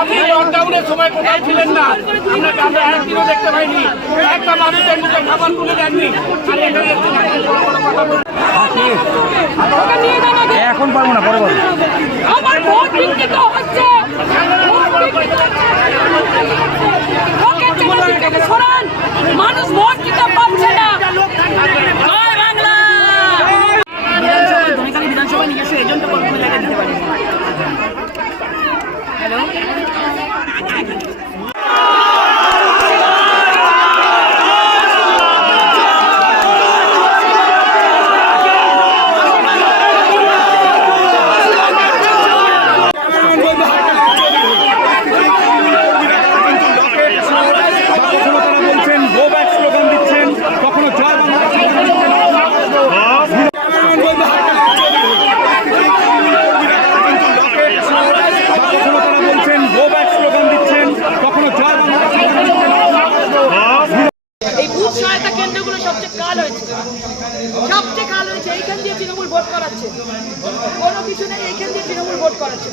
আপনি লকডাউনের সময় কোথায় ছিলেন না? আমরা একদিনও দেখতে পাইনি, একটা মানুষের মুখে খাবার তুলে দেননি। আর এখানে এখন পারবো না, পরে পারবো। আমার ভোট বিক্রি হচ্ছে, মানুষ ভোট দিতে পারছে না। বিধানসভা নিজস্ব এজেন্ট কর্মী জায়গায় দিতে পারে। হ্যালো, সহায়তা কেন্দ্রগুলো সবচেয়ে কাল হয়েছে, এইখান দিয়ে তৃণমূল ভোট করাচ্ছে, কোনো কিছু নেই, এইখান দিয়ে তৃণমূল ভোট করাচ্ছে।